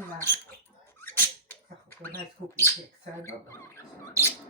Na, kach ook een nice cookie. Kijk, zo dat.